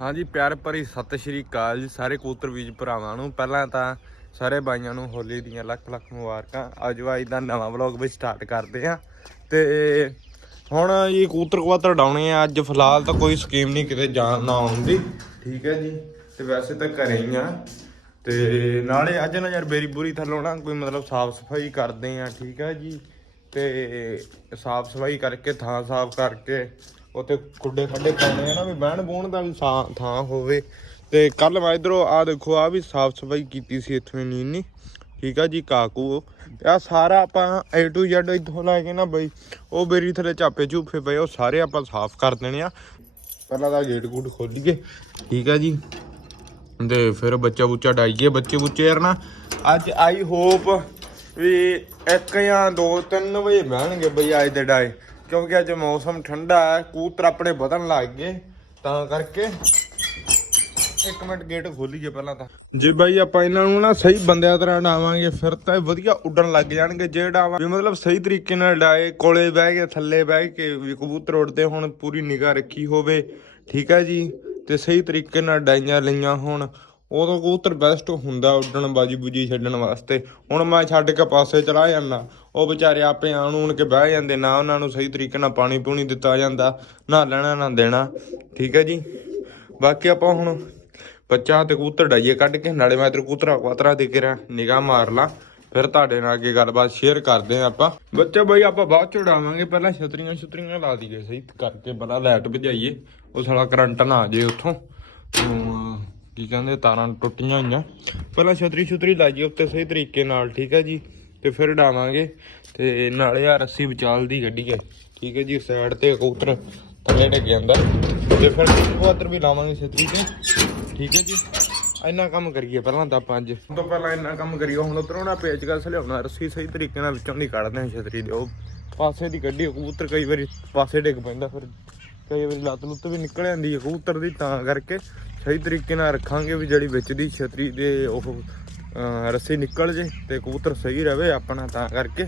ਹਾਂਜੀ, ਪਿਆਰ ਭਰੀ ਸਤਿ ਸ਼੍ਰੀ ਅਕਾਲ ਜੀ ਸਾਰੇ ਕਬੂਤਰ ਵੀਜ ਭਰਾਵਾਂ ਨੂੰ। ਪਹਿਲਾਂ ਤਾਂ ਸਾਰੇ ਬਾਈਆਂ ਨੂੰ ਹੋਲੀ ਦੀਆਂ ਲੱਖ ਲੱਖ ਮੁਬਾਰਕਾਂ। ਅੱਜ ਅੱਜ ਦਾ ਨਵਾਂ ਵਲੌਗ ਵੀ ਸਟਾਰਟ ਕਰਦੇ ਆ ਤੇ ਹੁਣ ਇਹ ਕੂਤਰ ਕਬੂਤਰ ਡਾਉਣੇ ਆ। ਅੱਜ ਫਿਲਹਾਲ ਤਾਂ ਕੋਈ ਸਕੀਮ ਨਹੀਂ, ਕਿਤੇ ਜਾਣ ਨਾ ਆਉਣ ਦੀ। ਠੀਕ ਹੈ ਜੀ। ਤੇ ਵੈਸੇ ਤਾਂ ਘਰੇ ਹੀ ਆ। ਤੇ ਨਾਲੇ ਅੱਜ ਨਾ ਯਾਰ ਬੇਰੀ ਬੁਰੀ ਥੱਲੋਂ ਨਾ ਕੋਈ ਮਤਲਬ ਸਾਫ਼ ਸਫ਼ਾਈ ਕਰਦੇ ਆ। ਠੀਕ ਹੈ ਜੀ। ਤੇ ਸਾਫ਼ ਸਫ਼ਾਈ ਕਰਕੇ, ਥਾਂ ਸਾਫ਼ ਕਰਕੇ ਉੱਥੇ ਖੁੱਡੇ ਖੱਡੇ ਪਾਉਣੇ ਆ ਨਾ ਵੀ ਬਹਿਣ ਬੂਣ ਦਾ ਵੀ ਥਾਂ ਥਾਂ ਹੋਵੇ। ਤੇ ਕੱਲ ਮੈਂ ਇਧਰੋਂ ਆ ਦੇਖੋ ਆ ਵੀ ਸਾਫ਼ ਸਫ਼ਾਈ ਕੀਤੀ ਸੀ ਇੱਥੋਂ ਨੀ ਨੀ ਠੀਕ ਆ ਜੀ, ਕਾਕੂ ਤੇ ਆ ਸਾਰਾ ਆਪਾਂ A to Z ਇੱਥੋਂ ਲੈ ਕੇ ਨਾ ਬਈ, ਉਹ ਬੇਰੀ ਥੱਲੇ ਚਾਪੇ ਝੂਫੇ ਪਏ, ਉਹ ਸਾਰੇ ਆਪਾਂ ਸਾਫ਼ ਕਰ ਦੇਣੇ ਆ। ਪਹਿਲਾਂ ਤਾਂ ਗੇਟ ਗੂਟ ਖੋਲੀਏ। ਠੀਕ ਆ ਜੀ। ਤੇ ਫਿਰ ਬੱਚਾ ਬੁੱਚਾ ਡਾਈਏ ਬੱਚੇ ਬੁੱਚੇ ਯਾਰ ਨਾ, ਅੱਜ ਆਈ ਹੋਪ ਵੀ ਇੱਕ ਜਾਂ ਦੋ ਤਿੰਨ ਵਜੇ ਬਹਿਣਗੇ ਬਈ ਅੱਜ ਦੇ ਡਾਏ ਕਿਉਂਕਿ ਅੱਜ ਮੌਸਮ ਠੰਡਾ ਹੈ, ਕੂਤਰ ਆਪਣੇ ਵਧਣ ਲੱਗ ਗਏ, ਤਾਂ ਕਰਕੇ ਇੱਕ ਮਿੰਟ ਗੇਟ ਖੋਲੀਏ ਪਹਿਲਾਂ ਤਾਂ। ਜੇ ਬਾਈ ਆਪਾਂ ਇਹਨਾਂ ਨੂੰ ਨਾ ਸਹੀ ਬੰਦਿਆਂ ਤਰ੍ਹਾਂ ਡਾਵਾਂਗੇ, ਫਿਰ ਤਾਂ ਇਹ ਵਧੀਆ ਉੱਡਣ ਲੱਗ ਜਾਣਗੇ, ਜੇ ਡਾਵਾਂ ਵੀ ਮਤਲਬ ਸਹੀ ਤਰੀਕੇ ਨਾਲ ਡਾਏ, ਕੋਲੇ ਬਹਿ ਕੇ ਥੱਲੇ ਬਹਿ ਕੇ ਵੀ ਕਬੂਤਰ ਉੱਡਦੇ ਹੁਣ, ਪੂਰੀ ਨਿਗਾਹ ਰੱਖੀ ਹੋਵੇ, ਠੀਕ ਹੈ ਜੀ? ਤੇ ਸਹੀ ਤਰੀਕੇ ਨਾਲ ਡਾਈਆਂ ਲਈਆਂ ਹੋਣ ਉਦੋਂ ਕਬੂਤਰ ਬੈਸਟ ਹੁੰਦਾ ਉੱਡਣ ਬਾਜੀ ਬੁਜੀ ਛੱਡਣ ਵਾਸਤੇ। ਹੁਣ ਮੈਂ ਛੱਡ ਕੇ ਪਾਸੇ ਚਲਾ ਜਾਂਦਾ। ਉਹ ਵਿਚਾਰੇ ਆਪੇ ਆਣ ਊਣ ਕੇ ਬਹਿ ਜਾਂਦੇ ਨਾ ਉਹਨਾਂ ਨੂੰ ਸਹੀ ਤਰੀਕੇ ਨਾਲ ਪਾਣੀ ਪੂਣੀ ਦਿੱਤਾ ਜਾਂਦਾ ਨਾ ਲੈਣਾ ਨਾ ਦੇਣਾ। ਠੀਕ ਹੈ ਜੀ? ਬਾਕੀ ਆਪਾਂ ਹੁਣ ਬੱਚਾ ਤੇ ਕਬੂਤਰ ਡਾਈਏ ਕੱਢ ਕੇ ਨਾਲੇ ਮੈਂ ਤੇਰੇ ਕਬੂਤਰਾ ਕਵਾਤਰਾ ਦੇ ਕੇ ਨਿਗਾਹ ਮਾਰ ਲਾਂ। ਫਿਰ ਤੁਹਾਡੇ ਨਾਲ ਅੱਗੇ ਗੱਲਬਾਤ ਸ਼ੇਅਰ ਕਰਦੇ ਆ ਆਪਾਂ। ਬੱਚਾ ਬਈ ਆਪਾਂ ਬਾਅਦ ਚ ਉਡਾਵਾਂਗੇ ਪਹਿਲਾਂ ਛਤਰੀਆਂ ਛਤਰੀਆਂ ਲਾ ਦਈਏ ਸਹੀ ਕਰਕੇ ਪਹਿਲਾਂ ਲਾਈਟ ਭਜਾਈਏ। ਉਹ ਸਾਲਾ ਕਰੰਟ ਨਾ ਆ ਜੇ ਉੱਥੋਂ। ਅਮ, ਕੀ ਕਹਿੰਦੇ, ਤਾਰਾਂ ਟੁੱਟੀਆਂ ਹੋਈਆਂ। ਪਹਿਲਾਂ ਛਤਰੀ ਛਤਰੀ ਲਾਈਏ ਉੱਤੇ ਸਹੀ ਤਰੀਕੇ ਨਾਲ, ਠੀਕ ਹੈ ਜੀ? ਤੇ ਫਿਰ ਡਾਵਾਂਗੇ। ਤੇ ਨਾਲੇ ਆ ਰੱਸੀ ਵਿਚਾਲ ਦੀ ਗੱਡੀ ਹੈ, ਠੀਕ ਹੈ ਜੀ? ਸਾਈਡ ਤੇ ਕਬੂਤਰ ਥੱਲੇ ਡਿੱਗ ਜਾਂਦਾ। ਤੇ ਫਿਰ ਕਬੂਤਰ ਵੀ ਲਾਵਾਂਗੇ ਛਤਰੀ ਤੇ, ਠੀਕ ਹੈ ਜੀ? ਇੰਨਾ ਕੰਮ ਕਰੀਏ ਪਹਿਲਾਂ ਤਾਂ ਆਪਾਂ ਅੱਜ। ਤੋਂ ਪਹਿਲਾਂ ਇੰਨਾ ਕੰਮ ਕਰੀਏ, ਹੁਣ ਉਧਰੋਂ ਨਾ ਪੇਚ ਗੱਲ ਲਿਆਉਣਾ ਰੱਸੀ ਸਹੀ ਤਰੀਕੇ ਨਾਲ ਵਿੱਚੋਂ ਦੀ ਕੱਢਦੇ ਹਾਂ ਛਤਰੀ ਦੇ। ਉਹ ਪਾਸੇ ਦੀ ਗੱਡੀ, ਕਬੂਤਰ ਕਈ ਵਾਰੀ ਪਾਸੇ ਡਿੱਗ ਪੈਂਦਾ, ਫਿਰ ਕਈ ਵਾਰੀ ਲੱਤ ਲੁੱਤ ਵੀ ਨਿਕਲ ਜਾਂਦੀ ਹੈ ਕਬੂਤਰ ਦੀ ਤਾਂ ਕਰਕੇ। ਸਹੀ ਤਰੀਕੇ ਨਾਲ ਰੱਖਾਂਗੇ ਵੀ ਜਿਹੜੀ ਵਿੱਚ ਦੀ ਛਤਰੀ ਦੇ ਉਹ ਰੱਸੀ ਨਿਕਲ ਜੇ ਤੇ ਕਬੂਤਰ ਸਹੀ ਰਵੇ ਆਪਣਾ ਤਾਂ ਕਰਕੇ।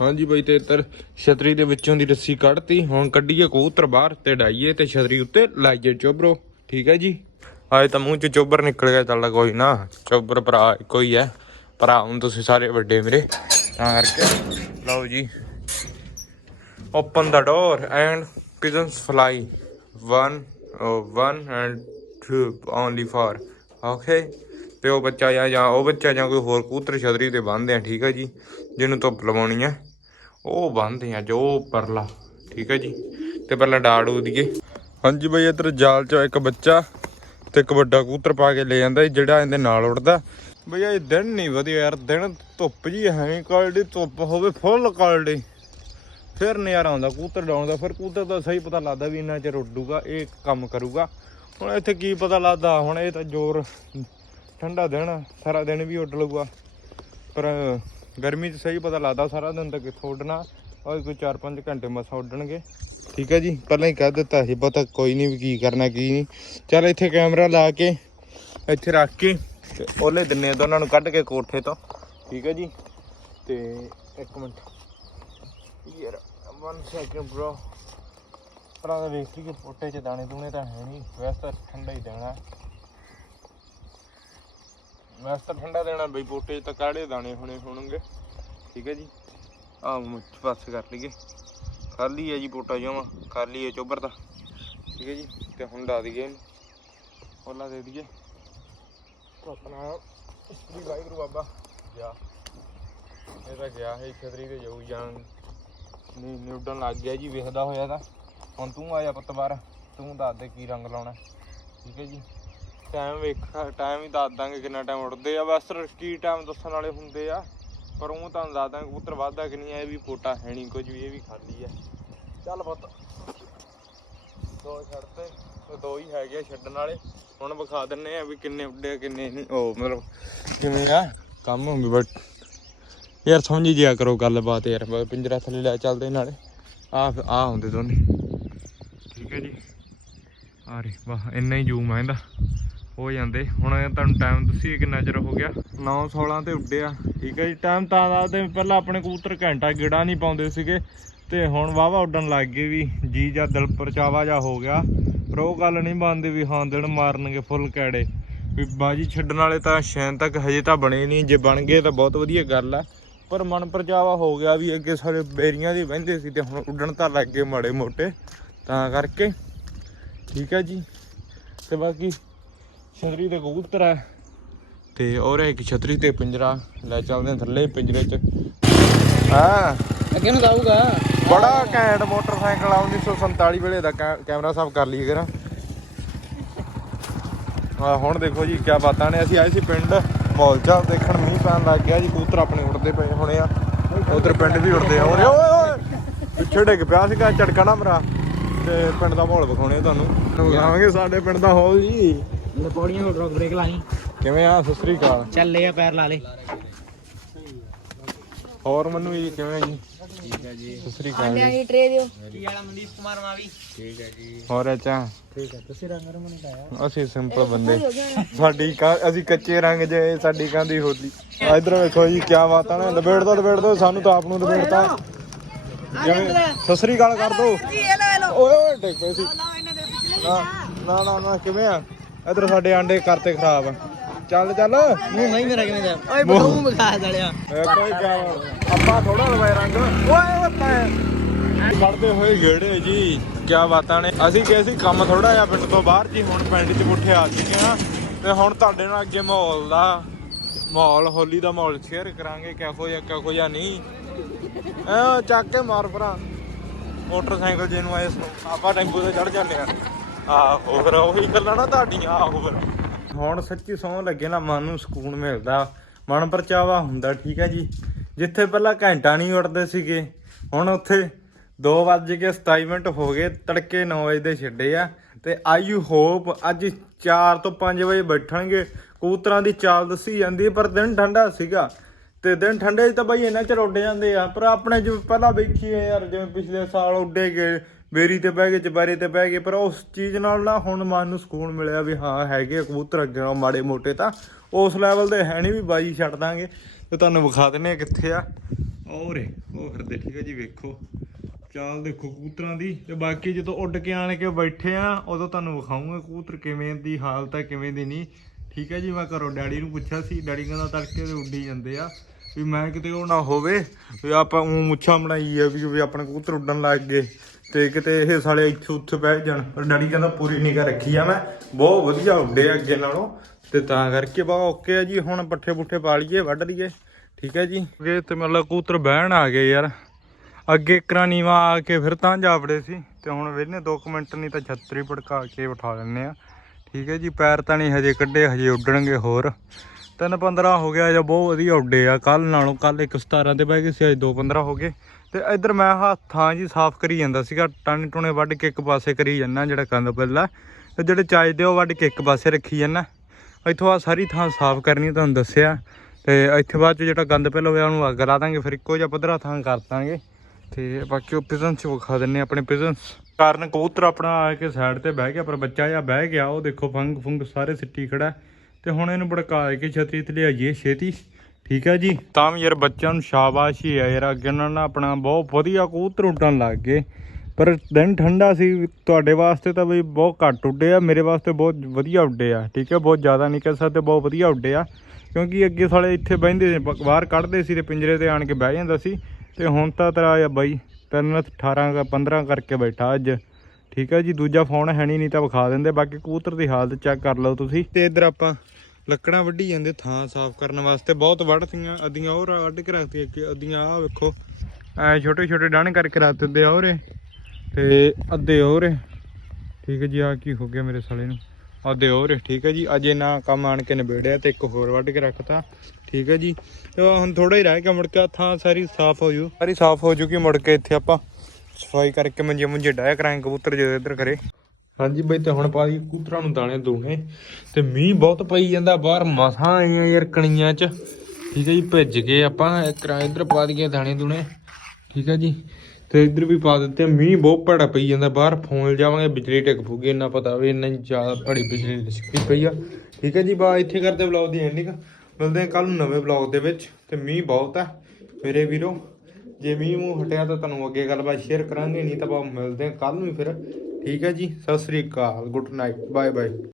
ਹਾਂਜੀ ਬਈ ਤੇ ਇੱਧਰ ਛਤਰੀ ਦੇ ਵਿੱਚੋਂ ਦੀ ਰੱਸੀ ਕੱਢਤੀ। ਹੁਣ ਕੱਢੀਏ ਕਬੂਤਰ ਬਾਹਰ ਤੇ ਡਾਈਏ ਤੇ ਛਤਰੀ ਉੱਤੇ ਲਾਈਏ ਚੋਬਰੋ। ਠੀਕ ਹੈ ਜੀ? ਆਏ ਤਾਂ ਮੂੰਹ ਚ ਚੋਬਰ ਨਿਕਲ ਗਿਆ ਚੱਲ ਕੋਈ ਨਾ। ਚੋਬਰ ਭਰਾ ਇੱਕੋ ਹੀ ਹੈ। ਭਰਾ ਹੁਣ ਤੁਸੀਂ ਸਾਰੇ ਵੱਡੇ ਮੇਰੇ। ਤਾਂ ਕਰਕੇ ਲਓ ਜੀ। Open the door and pigeons fly. One oh, and and two only for okay ਤੇ ਉਹ ਬੱਚਾ ਜਾਂ ਜਾਂ ਉਹ ਬੱਚਾ ਜਾਂ ਕੋਈ ਹੋਰ ਕੂਤਰ ਛਤਰੀ ਤੇ ਬੰਨਦੇ ਆ ਠੀਕ ਹੈ ਜੀ? ਜਿਹਨੂੰ ਧੁੱਪ ਲਵਾਉਣੀ ਆ। ਉਹ ਬੰਨਦੇ ਆ ਜੋ ਪਰਲਾ ਠੀਕ ਹੈ ਜੀ? ਤੇ ਪਹਿਲਾਂ ਡਾੜੂ ਦੀਏ ਹਾਂਜੀ ਬਈ ਇੱਧਰ ਜਾਲ ਚੋਂ ਇੱਕ ਬੱਚਾ ਤੇ ਇੱਕ ਵੱਡਾ ਕੂਤਰ ਪਾ ਕੇ ਲੈ ਜਾਂਦਾ ਸੀ, ਜਿਹੜਾ ਇਹਦੇ ਨਾਲ ਉੜਦਾ ਬਈ ਇਹ ਦਿਨ ਨਹੀਂ ਵਧੀਆ ਯਾਰ ਦਿਨ ਧੁੱਪ ਜੀ ਹੈ ਕਾਲਡੀ ਧੁੱਪ ਹੋਵੇ ਫੁੱਲ ਕਾਲਡੀ ਫਿਰ ਨਜ਼ਾਰਾ ਆਉਂਦਾ ਕੂਤਰ ਡਾਉਣ ਦਾ। ਫਿਰ ਕੂਤਰ ਦਾ ਸਹੀ ਪਤਾ ਲੱਗਦਾ ਵੀ ਇੰਨਾ ਚਿਰ ਉੱਡੂਗਾ ਇਹ ਕੰਮ ਕਰੂਗਾ। ਹੁਣ ਇੱਥੇ ਕੀ ਪਤਾ ਲੱਗਦਾ, ਹੁਣ ਇਹ ਤਾਂ ਜ਼ੋਰ ਠੰਡਾ ਦਿਨ ਸਾਰਾ ਦਿਨ ਵੀ ਉੱਡ ਲਊਗਾ। ਪਰ ਗਰਮੀ 'ਚ ਸਹੀ ਪਤਾ ਲੱਗਦਾ ਸਾਰਾ ਦਿਨ ਤਾਂ ਕਿੱਥੋਂ ਉੱਡਣਾ ਔਰ ਕੋਈ 4-5 ਘੰਟੇ ਮਸਾ ਉੱਡਣਗੇ। ਠੀਕ ਹੈ ਜੀ, ਪਹਿਲਾਂ ਹੀ ਕਹਿ ਦਿੱਤਾ ਸੀ, ਪਤਾ ਕੋਈ ਨਹੀਂ ਵੀ ਕੀ ਕਰਨਾ, ਕੀ ਨਹੀਂ। ਚੱਲ ਇੱਥੇ ਕੈਮਰਾ ਲਾ ਕੇ, ਇੱਥੇ ਰੱਖ ਕੇ, ਤੇ ਉਹਲੇ ਦਿੰਨੇ ਤਾਂ ਉਹਨਾਂ ਨੂੰ ਕੱਢ ਕੇ ਕੋਠੇ ਤੋਂ। ਠੀਕ ਹੈ ਜੀ, ਤੇ ਇੱਕ ਮਿੰਟ। ਯਾਰ 1 ਸੈਕਿੰਡ ਬ్రో ਭਰਾ ਦਾ ਵੇਖ ਲਈ ਕਿ ਪੋਟੇ 'ਚ ਦਾਣੇ ਦੂਣੇ ਤਾਂ ਹੈ ਨਹੀਂ। ਵੈਸੇ ਤਾਂ ਠੰਡਾ ਹੀ ਦੇਣਾ। ਵੈਸੇ ਤਾਂ ਠੰਡਾ ਦੇਣਾ ਬਈ, ਪੋਟੇ 'ਚ ਤਾਂ ਕਾੜੇ ਦਾਣੇ ਹੋਣੇ ਹੋਣਗੇ। ਠੀਕ ਹੈ ਜੀ। ਆਹ ਮੁੱਛ ਪਾਸੇ ਕਰ ਲਈਏ। ਖਾਲੀ ਹੈ ਜੀ ਪੋਟਾ ਜਮਾ। ਖਾਲੀ ਹੈ ਚੋਬਰ ਦਾ ਠੀਕ ਹੈ ਜੀ। ਤੇ ਹੁਣ ਡਾ ਦਈਏ ਇਹਨੂੰ। ਹੋਲਾ ਦੇ ਦਈਏ। ਸਤਨਾਮ ਸ੍ਰੀ ਵਾਹਿਗੁਰੂ ਬਾਬਾ। ਗਿਆ। ਇਹ ਤਾਂ ਗਿਆ ਹੈ ਛਤਰੀ ਤੇ ਜਾਊ ਜਾਣ। ਨਹੀਂ ਨਹੀਂ ਲੱਗ ਗਿਆ ਜੀ, ਵੇਖਦਾ ਹੋਇਆ ਤਾਂ। ਹੁਣ ਤੂੰ ਆ ਜਾ ਪੁੱਤ ਬਾਹਰ ਤੂੰ ਦੱਸ ਦੇ ਕੀ ਰੰਗ ਲਾਉਣਾ। ਠੀਕ ਹੈ ਜੀ? ਟਾਈਮ ਵੇਖ ਟਾਈਮ ਹੀ ਦੱਸ ਦਾਂਗੇ ਕਿੰਨਾ ਟਾਈਮ ਉੱਡਦੇ ਆ। ਬਸ ਕੀ ਟਾਈਮ ਦੱਸਣ ਵਾਲੇ ਹੁੰਦੇ ਆ? ਪਰ ਉਹ ਤੁਹਾਨੂੰ ਦੱਸ ਦਾਂਗੇ ਕਬੂਤਰ ਵੱਧਦਾ ਕਿ ਨਹੀਂ ਆ ਇਹ ਵੀ ਫੋਟਾ ਹੈ ਨਹੀਂ ਕੁਝ ਵੀ ਇਹ ਵੀ ਖਾਲੀ ਆ। ਚੱਲ ਪੁੱਤ। ਦੋ ਛੱਡਤੇ ਦੋ ਹੀ ਹੈਗੇ ਆ ਛੱਡਣ ਵਾਲੇ। ਹੁਣ ਵਿਖਾ ਦਿੰਨੇ ਆ ਵੀ ਕਿੰਨੇ ਉੱਡੇ ਆ, ਕਿੰਨੇ ਨਹੀਂ। ਉਹ ਮਤਲਬ ਕਿਵੇਂ ਆ? ਕੰਮ ਹੁੰਦੀ ਬਟ ਯਾਰ ਸਮਝੀ ਜਿਆ ਕਰੋ ਗੱਲਬਾਤ ਯਾਰ। ਪਿੰਜਰਾ ਥੱਲੇ ਲੈ ਚੱਲਦੇ ਨਾਲੇ। ਆ ਆ ਹੁੰਦੇ ਦੋਨੇ। ਠੀਕ ਹੈ ਜੀ। ਆ ਰੇ ਵਾਹ, ਇੰਨਾ ਹੀ ਜ਼ੂਮ ਆ ਇਹਦਾ। ਹੋ ਜਾਂਦੇ। ਹੁਣ ਤੁਹਾਨੂੰ ਟਾਈਮ ਦੱਸੀ ਕਿੰਨਾ ਚਿਰ ਹੋ ਗਿਆ। 9:16 ਤੇ ਉੱਡਿਆ ਠੀਕ ਹੈ ਜੀ ਟਾਈਮ ਤਾਂ ਦੱਸਦੇ ਵੀ ਪਹਿਲਾਂ ਆਪਣੇ ਕਬੂਤਰ ਘੰਟਾ ਗਿੜਾ ਨਹੀਂ ਪਾਉਂਦੇ ਸੀਗੇ। ਤੇ ਹੁਣ ਵਾਵਾ ਉੱਡਣ ਲੱਗ ਗਏ ਵੀ, ਜੀ ਜਾਂ ਦਿਲ ਪਰਚਾਵਾ ਜਾ ਹੋ ਗਿਆ। ਪਰ ਉਹ ਗੱਲ ਨਹੀਂ ਬਣਦੀ ਵੀ ਹਾਂ, ਦਿਨ ਮਾਰਨਗੇ ਫੁੱਲ ਕੈੜੇ। ਵੀ ਬਾਜੀ ਛੱਡਣ ਵਾਲੇ ਤਾਂ ਸ਼ੈਨ ਤੱਕ ਹਜੇ ਤਾਂ ਬਣੇ ਨਹੀਂ। ਜੇ ਬਣ ਗਏ ਤਾਂ ਬਹੁਤ ਵਧੀਆ ਗੱਲ ਆ। ਪਰ ਮਨ ਪਰਚਾਵਾ ਹੋ ਗਿਆ ਵੀ ਅੱਗੇ ਸਾਰੇ ਬੇਰੀਆਂ ਦੀ ਵਹਿੰਦੇ ਸੀ ਤੇ ਹੁਣ ਉੱਡਣ ਤਾਂ ਲੱਗ ਗਏ ਮਾੜੇ ਮੋਟੇ। ਤਾਂ ਕਰਕੇ। ਠੀਕ ਹੈ ਜੀ। ਤੇ ਬਾਕੀ ਛਤਰੀ ਤੇ ਕਬੂਤਰ ਹੈ ਤੇ ਔਰ ਇੱਕ ਛਤਰੀ ਤੇ ਪਿੰਜਰਾ। ਲੈ ਚੱਲਦੇ ਹਾਂ ਥੱਲੇ ਪਿੰਜਰੇ 'ਚ। ਹਾਂ। ਅੱਗੇ ਨੂੰ ਜਾਊਗਾ। ਬੜਾ ਘੈਂਟ ਮੋਟਰਸਾਈਕਲ ਆ 1947 ਵੇਲੇ ਦਾ ਕੈਮਰਾ ਸਾਫ਼ ਕਰ ਲਈ ਕਰਾਂ ਆ ਹੁਣ ਦੇਖੋ ਜੀ ਕੀ ਬਾਤਾਂ ਨੇ। ਅਸੀਂ ਆਏ ਸੀ ਪਿੰਡ ਮੌਲਚਾ ਦੇਖਣ ਮੀਂਹ ਪੈਣ ਲੱਗ ਗਿਆ ਜੀ। ਕਬੂਤਰ ਆਪਣੇ ਉੱਡਦੇ ਪਏ ਹੋਣੇ ਆ। ਉਧਰ ਪਿੰਡ ਵੀ ਉੱਡਦੇ ਆ। ਓਏ! ਪਿੱਛੇ ਡਿੱਗ ਪਿਆ ਸੀਗਾ ਝਟਕਾ ਨਾ ਮਰਾ। ਤੇ ਪਿੰਡ ਦਾ ਮਾਹੌਲ ਵਿਖਾਉਣੇ ਤੁਹਾਨੂੰ। ਵਿਖਾਵਾਂਗੇ ਸਾਡੇ ਪਿੰਡ ਦਾ ਹਾਲ ਜੀ। ਲੈ ਪੌੜੀਆਂ ਨੂੰ ਰੋਕ ਬ੍ਰੇਕ ਲਾਈ ਕਿਵੇਂ ਆ? ਸਤਿ ਸ੍ਰੀ ਅਕਾਲ। ਚੱਲ ਲੈ ਆ ਪੈਰ ਲਾ ਲੈ। ਹੋਰ ਮੈਨੂੰ ਜੀ ਕਿਵੇਂ ਜੀ? ਠੀਕ ਹੈ ਜੀ। ਸਤਿ ਸ੍ਰੀ ਅਕਾਲ ਜੀ। ਆਂਡੀ ਟਰੇ ਦਿਓ। ਕੀ ਵਾਲਾ ਮਨਦੀਪ ਕੁਮਾਰ ਮਾਵੀ ਠੀਕ ਹੈ ਜੀ। ਹੋਰ ਅੱਛਾ ਠੀਕ ਹੈ ਤੁਸੀਂ ਰੰਗ ਰਮਨ ਪਾਇਆ? ਅਸੀਂ ਸਿੰਪਲ ਬੰਦੇ। ਸਾਡੀ ਕਾਂ ਅਸੀਂ ਕੱਚੇ ਰੰਗ ਜੇ ਸਾਡੀ ਕਾਂਦੀ ਹੋਲੀ। ਇਧਰ ਵੇਖੋ ਜੀ ਕੀ ਬਾਤ ਆ ਨਾ। ਲਪੇੜ ਦੋ ਲਪੇੜ ਦੋ ਸਾਨੂੰ ਤਾਂ ਆਪ ਨੂੰ ਲਪੇੜਤਾ ਜਿਵੇਂ ਸਤਿ ਸ੍ਰੀ ਅਕਾਲ ਕਰ ਦੋ। ਓਏ ਓਏ ਡਿੱਗ ਪਏ ਸੀ। ਨਾ ਨਾ ਨਾ ਨਾ ਕਿਵੇਂ ਆ? ਇਧਰ ਸਾਡੇ ਆਂਡੇ ਕਰਤੇ ਖਰਾਬ ਚੱਲ ਚੱਲ। ਮੂੰਹ ਨਹੀਂ ਮੇਰਾ ਕਿਵੇਂ ਦਾ। ਓਏ ਬਤਾਉਂ ਮਖਾ ਦਲਿਆ ਕੋਈ ਗੱਲ ਆਪਾਂ ਥੋੜਾ ਲਵਾਏ ਰੰਗ। ਓਏ ਓਏ ਪੈ। ਕੱਢਦੇ ਹੋਏ ਗੇੜੇ ਜੀ। ਕੀ ਬਾਤਾਂ ਨੇ। ਅਸੀਂ ਗਏ ਸੀ ਕੰਮ ਥੋੜਾ ਜਿਹਾ ਪਿੰਡ ਤੋਂ ਬਾਹਰ ਜੀ। ਹੁਣ ਪਿੰਡ 'ਚ ਮੁੱਠੇ ਆ ਚੁੱਕੇ ਆ। ਤੇ ਹੁਣ ਤੁਹਾਡੇ ਨਾਲ ਅੱਗੇ ਮਾਹੌਲ ਦਾ ਮਾਹੌਲ ਹੋਲੀ ਦਾ ਮਾਹੌਲ ਸ਼ੇਅਰ ਕਰਾਂਗੇ। ਕਿਹੋ ਜਿਹਾ ਕਿਹੋ ਜਿਹਾ ਨਹੀਂ। ਐ ਚੱਕ ਕੇ ਮਾਰ ਭਰਾ। ਮੋਟਰਸਾਈਕਲ ਜੇ ਨੂੰ ਆਏ ਨੂੰ ਆਪਾਂ ਟੈਂਪੂ ਤੇ ਚੜ ਜਾਂਦੇ ਆ। ਆਹੋ ਫਿਰ ਉਹੀ ਗੱਲਾਂ ਨਾ ਤੁਹਾਡੀਆਂ, ਆਹੋ ਫਿਰ। ਹੁਣ ਸੱਚੀ ਸੌਂ ਲੱਗੇ ਨਾ ਮਨ ਨੂੰ ਸਕੂਨ ਮਿਲਦਾ। ਮਨ ਪਰਚਾਵਾ ਹੁੰਦਾ, ਠੀਕ ਹੈ ਜੀ। ਜਿੱਥੇ ਪਹਿਲਾਂ ਘੰਟਾ ਨਹੀਂ ਉੱਡਦੇ ਸੀਗੇ, ਹੁਣ ਉੱਥੇ 2:27 ਮਿੰਟ ਹੋ ਗਏ, ਤੜਕੇ 9 ਵਜੇ ਦੇ ਛੱਡੇ ਆ। ਤੇ ਆਈ ਯੂ ਹੋਪ ਅੱਜ 4 ਤੋਂ 5 ਵਜੇ ਬੈਠਣਗੇ। ਕਬੂਤਰਾਂ ਦੀ ਚਾਲ ਦੱਸੀ ਜਾਂਦੀ ਪਰ ਦਿਨ ਠੰਡਾ ਸੀਗਾ। ਤੇ ਦਿਨ ਠੰਡੇ 'ਚ ਤਾਂ ਬਾਈ ਇਹਨਾਂ ਚਿਰ ਉੱਡ ਜਾਂਦੇ ਆ, ਪਰ ਆਪਣੇ ਜਿਵੇਂ ਪਹਿਲਾਂ ਵੇਖੀਏ ਯਾਰ, ਜਿਵੇਂ ਪਿਛਲੇ ਸਾਲ ਉੱਡੇ ਗਏ ਬੇਰੀ ਤੇ ਬਹਿ ਗਏ ਚਬਾਰੇ ਤੇ ਬਹਿ ਗਏ, ਪਰ ਉਸ ਚੀਜ਼ ਨਾਲ ਨਾ ਹੁਣ ਮਨ ਨੂੰ ਸਕੂਨ ਮਿਲਿਆ ਵੀ ਹਾਂ, ਹੈਗੇ ਆ ਕਬੂਤਰ ਅੱਗੇ ਨਾਲੋਂ ਮਾੜੇ ਮੋਟੇ ਤਾਂ, ਉਸ ਲੈਵਲ ਦੇ ਹੈ ਨਹੀਂ ਵੀ ਬਾਜੀ ਛੱਡ ਦਾਂਗੇ। ਤੇ ਤੁਹਾਨੂੰ ਵਿਖਾ ਦਿੰਨੇ ਆ ਕਿੱਥੇ ਆ। ਔਰੇ ਉਹ ਫਿਰਦੇ, ਠੀਕ ਹੈ ਜੀ, ਵੇਖੋ। ਚਾਲ ਦੇਖੋ ਕਬੂਤਰਾਂ ਦੀ, ਤੇ ਬਾਕੀ ਜਦੋਂ ਉੱਡ ਕੇ ਆਣ ਕੇ ਬੈਠੇ ਆ, ਉਦੋਂ ਤੁਹਾਨੂੰ ਵਿਖਾਉਂਗਾ ਕਬੂਤਰ ਕਿਵੇਂ ਦੀ ਹਾਲਤ ਹੈ ਕਿਵੇਂ ਦੀ ਨਹੀਂ। ਠੀਕ ਹੈ ਜੀ, ਮੈਂ ਘਰੋਂ ਡੈਡੀ ਨੂੰ ਪੁੱਛਿਆ ਸੀ, ਡੈਡੀ ਕਹਿੰਦਾ ਤੜਕੇ ਦੇ ਉੱਡੀ ਜਾਂਦੇ ਆ, ਵੀ ਮੈਂ ਕਿਤੇ ਉਹ ਨਾ ਹੋਵੇ, ਵੀ ਆਪਾਂ ਉਹ ਮੁੱਛਾਂ ਬਣਾਈ ਆ ਵੀ ਵੀ ਆਪਣੇ ਕਬੂਤਰ ਉੱਡਣ ਲੱਗ ਗਏ ਤੇ ਕਿਤੇ ਇਹ ਸਾਲੇ ਇੱਥੇ ਉੱਥੇ ਬਹਿ ਜਾਣ। ਪਰ ਡੈਡੀ ਕਹਿੰਦਾ ਪੂਰੀ ਨਿਗਾ ਰੱਖੀ ਆ ਮੈਂ, ਬਹੁਤ ਵਧੀਆ ਉੱਡੇ ਆ ਅੱਗੇ ਨਾਲੋਂ ਤੇ ਤਾਂ ਕਰਕੇ ਬਾ ਓਕੇ ਆ ਜੀ, ਹੁਣ ਪੱਠੇ ਪੁੱਠੇ ਪਾ ਲਈਏ, ਵੱਢ ਲਈਏ, ਠੀਕ ਹੈ ਜੀ। ਅੱਗੇ ਤੇ ਮਤਲਬ ਕਬੂਤਰ ਬਹਿਣ ਆ ਗਏ ਯਾਰ, ਅੱਗੇ ਕਰਾਨੀਵਾ ਆ ਕੇ ਫਿਰ ਤਾਂ ਜਾਵੜੇ ਸੀ, ਤੇ ਹੁਣ ਵੇਨੇ 2 ਮਿੰਟ ਨਹੀਂ ਤਾਂ ਛੱਤਰੀ ਪੜਕਾ ਕੇ ਬਿਠਾ ਲੈਣੇ ਆ। ਠੀਕ ਹੈ ਜੀ, ਪੈਰ ਤਾਂ ਨਹੀਂ ਹਜੇ ਕੱਢੇ, ਹਜੇ ਉੱਡਣਗੇ ਹੋਰ। ਤਿੰਨ 15 ਹੋ ਗਿਆ, ਜਾਂ ਬਹੁਤ ਵਧੀਆ ਉੱਡੇ ਆ। ਕੱਲ ਨਾਲੋਂ ਕੱਲ ਇੱਕ 17 ਤੇ ਬਹਿ ਗਏ ਸੀ, ਅੱਜ 2 15 ਹੋ ਗਏ। ਤੇ ਇੱਧਰ ਮੈਂ ਹੱਥਾਂ ਜੀ ਸਾਫ਼ ਕਰੀ ਜਾਂਦਾ ਸੀਗਾ, ਟਾਣੇ ਟੁਣੇ ਵੱਢ ਕੇ ਇੱਕ ਪਾਸੇ ਕਰੀ ਜਾਂਦਾ ਜਿਹੜਾ ਕੰਦ ਪਹਿਲਾਂ ਤੇ ਜਿਹੜੇ ਚਾਹੀਦੇ ਉਹ ਵੱਢ ਕੇ ਇੱਕ ਪਾਸੇ ਰੱਖੀ ਜਾਂਦਾ। ਇੱਥੋਂ ਆ ਸਾਰੀ ਥਾਂ ਸਾਫ਼ ਕਰਨੀ ਤੁਹਾਨੂੰ ਦੱਸਿਆ। ਤੇ ਇੱਥੇ ਬਾਅਦ ਚ ਜਿਹੜਾ ਗੰਦ ਪਹਿਲਾਂ ਹੋਇਆ, ਉਹਨੂੰ ਅੱਗ ਲਾ ਦਾਂਗੇ, ਫਿਰ ਇੱਕੋ ਜਿਹਾ ਪੱਧਰਾ ਥਾਂ ਕਰ ਦਾਂਗੇ। ਤੇ ਬਾਕੀ ਉਹ ਪਿਜਨਸ ਵਿਖਾ ਦਿੰਨੇ ਆਪਣੇ ਪਿਜਨਸ ਕਾਰਨ ਕਬੂਤਰ ਆਪਣਾ ਆ ਕੇ ਸਾਈਡ ਤੇ ਬਹਿ ਗਿਆ, ਪਰ ਬੱਚਾ ਜਿਹਾ ਬਹਿ ਗਿਆ, ਉਹ ਦੇਖੋ ਫੰਗ ਫੁੰਗ ਸਾਰੇ ਸਿੱਟੀ ਖੜਾ ਤੇ ਹੁਣ ਇਹਨੂੰ ਭੜਕਾ ਕੇ ਛਤਰੀ ਤੇ ਲਿਆਈਏ ਛੇਤੀ। ਠੀਕ ਹੈ ਜੀ? ਤਾਂ ਵੀ ਯਾਰ ਬੱਚਿਆਂ ਨੂੰ ਸ਼ਾਬਾਸ਼ ਹੀ ਆ ਯਾਰ, ਅੱਗੇ ਉਹਨਾਂ ਨਾਲ ਆਪਣਾ ਬਹੁਤ ਵਧੀਆ ਕਬੂਤਰ ਉੱਡਣ ਲੱਗ ਗਏ। ਪਰ ਦਿਨ ਠੰਡਾ ਸੀ, ਤੁਹਾਡੇ ਵਾਸਤੇ ਤਾਂ ਬਈ ਬਹੁਤ ਘੱਟ ਉੱਡੇ ਆ, ਮੇਰੇ ਵਾਸਤੇ ਬਹੁਤ ਵਧੀਆ ਉੱਡੇ ਆ। ਠੀਕ ਹੈ, ਬਹੁਤ ਜ਼ਿਆਦਾ ਨਹੀਂ ਕਹਿ ਸਕਦੇ, ਬਹੁਤ ਵਧੀਆ ਉੱਡੇ ਆ। ਕਿਉਂਕਿ ਅੱਗੇ ਸਾਲੇ ਇੱਥੇ ਬਹਿੰਦੇ ਸੀ, ਬਾਹਰ ਕੱਢਦੇ ਸੀ ਤੇ ਪਿੰਜਰੇ ਤੇ ਆਣ ਕੇ ਬਹਿ ਜਾਂਦਾ ਸੀ। ਤੇ ਹੁਣ ਤਾਂ ਤੇਰਾ ਆ ਬਾਈ ਤਿੰਨ 18 ਕ 15 ਕਰਕੇ ਬੈਠਾ ਅੱਜ। ਠੀਕ ਹੈ ਜੀ, ਦੂਜਾ ਫੋਨ ਹੈ ਨਹੀਂ ਨਹੀਂ ਤਾਂ ਵਿਖਾ ਦਿੰਦੇ। ਬਾਕੀ ਕਬੂਤਰ ਦੀ ਹਾਲਤ ਚੈੱਕ ਕਰ ਲਓ ਤੁਸੀਂ। ਤੇ ਇੱਧਰ ਆਪਾਂ ਲੱਕੜਾਂ ਵੱਢੀ ਜਾਂਦੇ ਥਾਂ ਸਾਫ਼ ਕਰਨ ਵਾਸਤੇ। ਬਹੁਤ ਵੱਢਤੀਆਂ ਅੱਧੀਆਂ ਹੋਰ ਵੱਢ ਕੇ ਰੱਖਤੀਆਂ ਕਿ ਅੱਧੀਆਂ ਆ ਵੇਖੋ। ਐ ਛੋਟੇ ਛੋਟੇ ਡਾਣੇ ਕਰਕੇ ਰੱਖ ਦਿੰਦੇ ਆ ਹੋਰੇ ਤੇ ਅੱਧੇ ਹੋਰੇ ਠੀਕ ਹੈ ਜੀ ਆ ਕੀ ਹੋ ਗਿਆ ਮੇਰੇ ਸਾਲੇ ਨੂੰ। ਅੱਧੇ ਹੋਰੇ ਠੀਕ ਹੈ ਜੀ, ਅਜੇ ਨਾ ਕੰਮ ਆਣ ਕੇ ਨਿਬੇੜਿਆ ਤੇ ਇੱਕ ਹੋਰ ਵੱਢ ਕੇ ਰੱਖਤਾ। ਠੀਕ ਹੈ ਜੀ। ਹੁਣ ਥੋੜਾ ਹੀ ਰਹਿ ਗਿਆ ਮੁੜ ਕੇ, ਥਾਂ ਸਾਰੀ ਸਾਫ਼ ਹੋ ਜੂ। ਸਾਰੀ ਸਾਫ਼ ਹੋ ਜੂਗੀ ਮੁੜ ਕੇ ਇੱਥੇ ਆਪਾਂ ਸਫ਼ਾਈ ਕਰਕੇ ਮੰਜੇ ਮੁੰਜੇ ਡਾਇਆ ਕਰਾਂਗੇ ਕਬੂਤਰ ਜਦੋਂ ਇੱਧਰ ਕਰੇ ਹਾਂਜੀ ਬਈ, ਤੇ ਹੁਣ ਪਾ ਦੀ ਕੂਤਰਾਂ ਨੂੰ ਦਾਣੇ ਦੂਣੇ। ਤੇ ਮੀਂਹ ਬਹੁਤ ਪਈ ਜਾਂਦਾ ਬਾਹਰ, ਮਸਾਂ ਆਈਆਂ ਯਾਰ ਕਣੀਆਂ ਚ। ਠੀਕ ਹੈ ਜੀ, ਭਿੱਜ ਗਏ ਆਪਾਂ। ਇੱਕ ਇੱਧਰ ਪਾ ਦਈਏ ਦਾਣੇ ਦੂਣੇ। ਠੀਕ ਹੈ ਜੀ, ਤੇ ਇੱਧਰ ਵੀ ਪਾ ਦਿੱਤੇ ਮੀਂਹ ਬਹੁਤ ਭੜਾ ਪਈ ਜਾਂਦਾ ਬਾਹਰ, ਫੋਨ ਜਾਵਾਂਗੇ, ਬਿਜਲੀ ਟਿਕ ਫੂਗੀ ਇੰਨਾ ਪਤਾ ਵੀ ਇੰਨਾ ਜ਼ਿਆਦਾ ਭੜੀ ਬਿਜਲੀ ਲਿਸ਼ਕੀ ਪਈ ਆ। ਠੀਕ ਹੈ ਜੀ, ਬਾ ਇੱਥੇ ਕਰਦੇ ਵਲੌਗ ਦੀ ਐਂਡਿੰਗ ਮਿਲਦੇ ਆ ਕੱਲ ਨੂੰ ਨਵੇਂ ਵਲੌਗ ਦੇ ਵਿੱਚ, ਤੇ ਮੀਂਹ ਬਹੁਤ ਆ ਮੇਰੇ ਵੀਰੋ। ਜੇ ਮੀਂਹ ਮੂੰਹ ਹਟਿਆ ਤਾਂ ਤੁਹਾਨੂੰ ਅੱਗੇ ਗੱਲਬਾਤ ਸ਼ੇਅਰ ਕਰਾਂਗੇ, ਨਹੀਂ ਤਾਂ ਬਾ ਮਿਲਦੇ ਆ ਕੱਲ ਨੂੰ ਫਿਰ। ਠੀਕ ਹੈ ਜੀ, ਸਤਿ ਸ੍ਰੀ ਅਕਾਲ ਗੁੱਡ ਨਾਈਟ ਬਾਏ ਬਾਏ